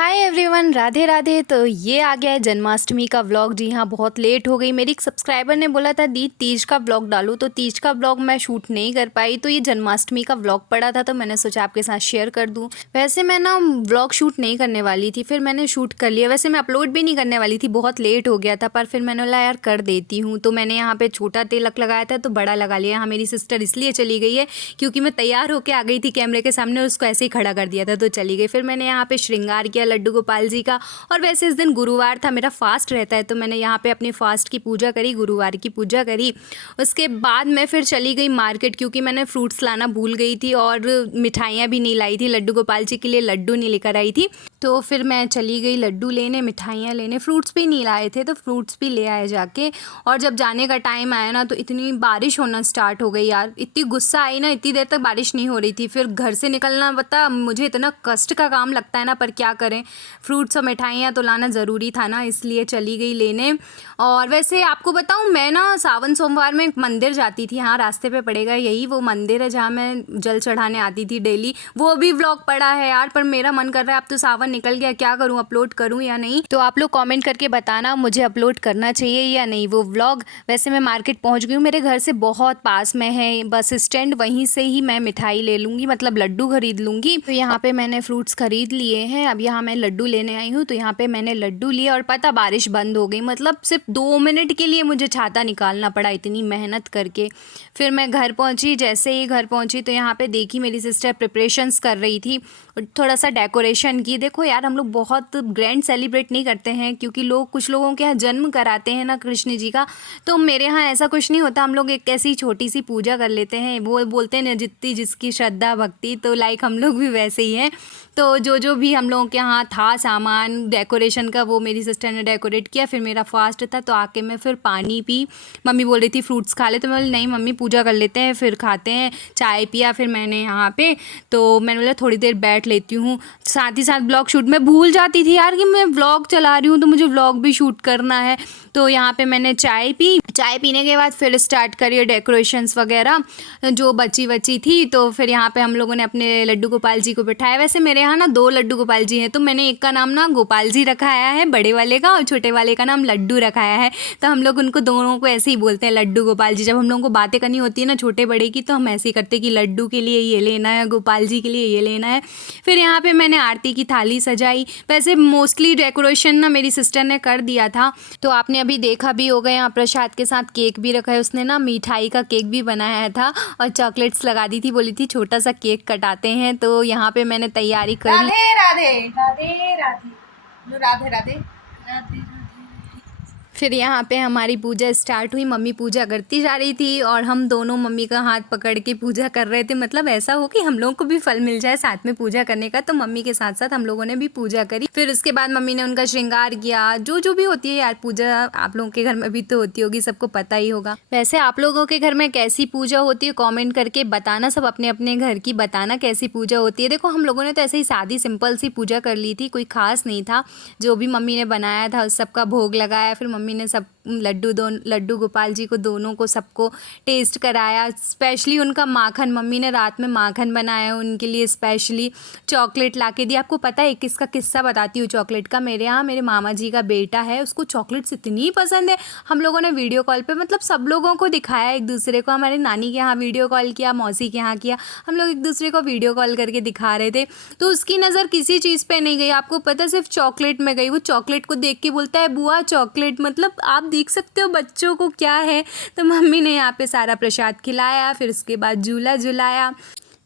Hi everyone, Radhe Radhe. तो ये आ गया है जन्माष्टमी का व्लॉग। जी हाँ, बहुत लेट हो गई। मेरी एक सब्सक्राइबर ने बोला था दी तीज का व्लॉग डालूँ, तो तीज का व्लॉग मैं शूट नहीं कर पाई। तो ये जन्माष्टमी का व्लॉग पड़ा था तो मैंने सोचा आपके साथ शेयर कर दूँ। वैसे मैं ना व्लॉग शूट नहीं करने वाली थी, फिर मैंने शूट कर लिया। वैसे मैं अपलोड भी नहीं करने वाली थी, बहुत लेट हो गया था, पर फिर मैंने बोला यार कर देती हूँ। तो मैंने यहाँ पर छोटा तिलक लगाया था तो बड़ा लगा लिया। यहाँ मेरी सिस्टर इसलिए चली गई है क्योंकि मैं तैयार होकर आ गई थी कैमरे के सामने, उसको ऐसे ही खड़ा कर दिया था तो चली गई। फिर मैंने यहाँ पे श्रृंगार किया लड्डू गोपाल जी का। और वैसे इस दिन गुरुवार था, मेरा फास्ट रहता है, तो मैंने यहाँ पे अपने फास्ट की पूजा करी, गुरुवार की पूजा करी। उसके बाद मैं फिर चली गई मार्केट क्योंकि मैंने फ्रूट्स लाना भूल गई थी और मिठाइयाँ भी नहीं लाई थी। लड्डू गोपाल जी के लिए लड्डू नहीं लेकर आई थी, तो फिर मैं चली गई लड्डू लेने, मिठाइयाँ लेने। फ्रूट्स भी नहीं लाए थे तो फ्रूट्स भी ले आए जाके। और जब जाने का टाइम आया ना तो इतनी बारिश होना स्टार्ट हो गई यार, इतनी गुस्सा आई ना, इतनी देर तक बारिश नहीं हो रही थी। फिर घर से निकलना पता मुझे इतना कष्ट का काम लगता है ना, पर क्या करें, फ्रूट्स और मिठाइयाँ तो लाना ज़रूरी था ना, इसलिए चली गई लेने। और वैसे आपको बताऊँ, मैं ना सावन सोमवार में एक मंदिर जाती थी, हाँ रास्ते पे पड़ेगा यही वो मंदिर है जहाँ मैं जल चढ़ाने आती थी डेली। वो भी व्लॉग पड़ा है यार, पर मेरा मन कर रहा है अब तो सावन निकल गया, क्या करूँ, अपलोड करूँ या नहीं। तो आप लोग कमेंट करके बताना मुझे अपलोड करना चाहिए या नहीं वो व्लॉग। वैसे मैं मार्केट पहुँच गई हूँ, मेरे घर से बहुत पास में है बस स्टैंड, वहीं से ही मैं मिठाई ले लूँगी, मतलब लड्डू खरीद लूँगी। तो यहाँ पे मैंने फ्रूट्स खरीद लिए हैं। अब यहाँ मैं लड्डू लेने आई हूँ, तो यहाँ पे मैंने लड्डू लिए और पता बारिश बंद हो गई। मतलब सिर्फ 2 मिनट के लिए मुझे छाता निकालना पड़ा इतनी मेहनत करके। फिर मैं घर पहुँची, जैसे ही घर पहुँची तो यहाँ पे देखी मेरी सिस्टर प्रिपरेशंस कर रही थी, थोड़ा सा डेकोरेशन की। देखो यार, हम लोग बहुत ग्रैंड सेलिब्रेट नहीं करते हैं क्योंकि कुछ लोगों के यहाँ जन्म कराते हैं ना कृष्ण जी का, तो मेरे यहाँ ऐसा कुछ नहीं होता। हम लोग एक ऐसी छोटी सी पूजा कर लेते हैं, वो बोलते हैं ना जितनी जिसकी श्रद्धा भक्ति, तो लाइक हम लोग भी वैसे ही हैं। तो जो भी हम लोगों के यहाँ था सामान डेकोरेशन का, वो मेरी सिस्टर ने डेकोरेट किया। फिर मेरा फास्ट था तो आके मैं फिर पानी पी। मम्मी बोल रही थी फ्रूट्स खा ले, तो मैं बोली नहीं मम्मी पूजा कर लेते हैं फिर खाते हैं। चाय पिया फिर मैंने यहाँ पे, तो मैंने बोला थोड़ी देर बैठ लेती हूँ। साथ ही साथ ब्लॉग शूट, मैं भूल जाती थी यार कि मैं व्लॉग चला रही हूँ तो मुझे व्लॉग भी शूट करना है। तो यहाँ पे मैंने चाय पी, चाय पीने के बाद फिर स्टार्ट करी डेकोरेशंस वगैरह जो बची थी। तो फिर यहाँ पे हम लोगों ने अपने लड्डू गोपाल जी को बिठाया। वैसे मेरे यहाँ ना 2 लड्डू गोपाल जी हैं, तो मैंने एक का नाम ना गोपाल जी रखाया है बड़े वाले का, और छोटे वाले का नाम लड्डू रखाया है। तो हम लोग उनको दोनों को ऐसे ही बोलते हैं लड्डू गोपाल जी। जब हम लोगों को बातें करनी होती है ना छोटे बड़े की, तो हम ऐसे ही करते कि लड्डू के लिए ये लेना है, गोपाल जी के लिए ये लेना है। फिर यहाँ पे मैंने आरती की थाली सजाई। वैसे मोस्टली डेकोरेशन ना मेरी सिस्टर ने कर दिया था, तो आपने अभी देखा भी होगा। यहाँ प्रसाद के साथ केक भी रखा है, उसने ना मिठाई का केक भी बनाया था और चॉकलेट्स लगा दी थी, बोली थी छोटा सा केक कटाते हैं। तो यहाँ पे मैंने तैयारी कर ली। राधे राधे राधे राधे राधे राधे राधे। फिर यहाँ पे हमारी पूजा स्टार्ट हुई। मम्मी पूजा करती जा रही थी और हम दोनों मम्मी का हाथ पकड़ के पूजा कर रहे थे। मतलब ऐसा हो कि हम लोगों को भी फल मिल जाए साथ में पूजा करने का, तो मम्मी के साथ साथ हम लोगों ने भी पूजा करी। फिर उसके बाद मम्मी ने उनका श्रृंगार किया, जो भी होती है यार पूजा, आप लोगों के घर में भी तो होती होगी, सबको पता ही होगा। वैसे आप लोगों के घर में कैसी पूजा होती है कॉमेंट करके बताना, सब अपने अपने घर की बताना कैसी पूजा होती है। देखो हम लोगों ने तो ऐसे ही सादी सिंपल सी पूजा कर ली थी, कोई खास नहीं था। जो भी मम्मी ने बनाया था उस सबका भोग लगाया। फिर मम्मी ने सब लड्डू गोपाल जी को दोनों को सबको टेस्ट कराया। स्पेशली उनका माखन, मम्मी ने रात में माखन बनाया उनके लिए स्पेशली। चॉकलेट ला के दी। आपको पता है किसका किस्सा बताती हूँ चॉकलेट का। मेरे यहाँ मेरे मामा जी का बेटा है, उसको चॉकलेट्स इतनी पसंद है। हम लोगों ने वीडियो कॉल पे मतलब सब लोगों को दिखाया एक दूसरे को। हमारे नानी के यहाँ वीडियो कॉल किया, मौसी के यहाँ किया, हम लोग एक दूसरे को वीडियो कॉल करके दिखा रहे थे। तो उसकी नज़र किसी चीज़ पे नहीं गई, आपको पता, सिर्फ चॉकलेट में गई। वो चॉकलेट को देख के बोलता है बुआ चॉकलेट, मतलब आप देख सकते हो बच्चों को क्या है। तो मम्मी ने यहाँ पे सारा प्रसाद खिलाया, फिर उसके बाद झूला झुलाया।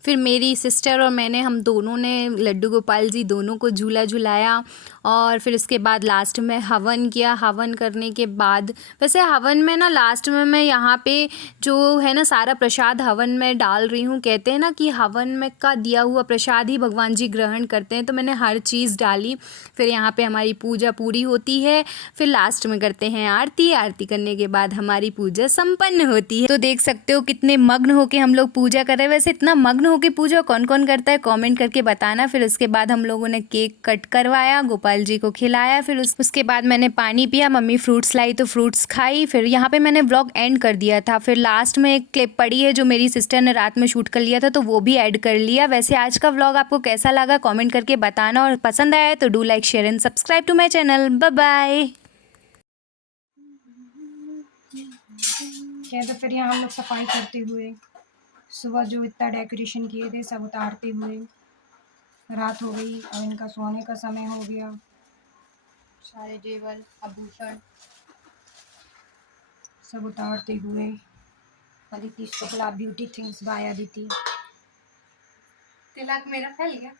फिर मेरी सिस्टर और मैंने, हम दोनों ने लड्डू गोपाल जी दोनों को झूला झुलाया। और फिर उसके बाद लास्ट में हवन किया। हवन करने के बाद, वैसे हवन में ना लास्ट में मैं यहाँ पे जो है ना सारा प्रसाद हवन में डाल रही हूँ। कहते हैं ना कि हवन में का दिया हुआ प्रसाद ही भगवान जी ग्रहण करते हैं, तो मैंने हर चीज़ डाली। फिर यहाँ पे हमारी पूजा पूरी होती है। फिर लास्ट में करते हैं आरती। आरती करने के बाद हमारी पूजा संपन्न होती है। तो देख सकते हो कितने मग्न होके हम लोग पूजा कर रहे हैं। वैसे इतना मग्न दिनों की पूजा कौन कौन करता है कमेंट करके बताना। फिर उसके बाद हम लोगों ने केक कट करवाया, गोपाल जी को खिलाया, फिर उसके बाद मैंने पानी पिया, मम्मी फ्रूट्स लाई तो फ्रूट्स खाई। फिर यहाँ पे मैंने व्लॉग एंड कर दिया था। फिर लास्ट में एक क्लिप पड़ी है जो मेरी सिस्टर ने रात में शूट कर लिया था, तो वो भी ऐड कर लिया। वैसे आज का व्लॉग आपको कैसा लगा कमेंट करके बताना, और पसंद आया तो do like share and subscribe to my channel. Bye bye. क्या तो फिर यहाँ हम लोग सफाई करते हुए, सुबह जो इतना डेकोरेशन किए थे सब उतारते हुए रात हो गई। अब इनका सोने का समय हो गया। सारे जेवर आभूषण सब उतारते हुए Aditi Shukla beauty things by Aditi. तिलक मेरा फैल गया।